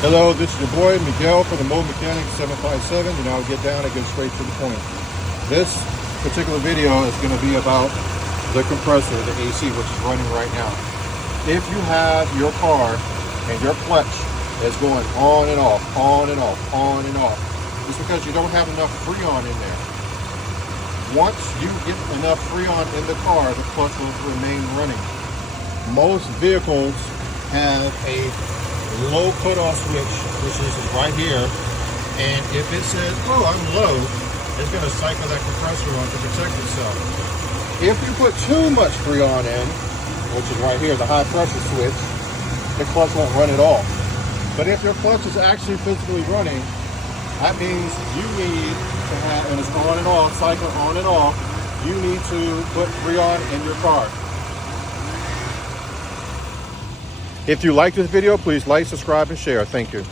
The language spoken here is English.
Hello, this is your boy Miguel from the Mobile-Mechanic 757. You know, I'll get down and get straight to the point. This particular video is going to be about the compressor, the AC, which is running right now. If you have your car and your clutch is going on and off, on and off, on and off, it's because you don't have enough Freon in there. Once you get enough Freon in the car, the clutch will remain running. Most vehicles have a low cutoff switch, which is right here, and if it says, oh, I'm low, it's going to cycle that compressor on to protect itself. If you put too much Freon in, which is right here, the high pressure switch, the clutch won't run at all. But if your clutch is actually physically running, that means you need to have, and it's on and off, cycle on and off, you need to put Freon in your car. If you like this video, please like, subscribe, and share. Thank you.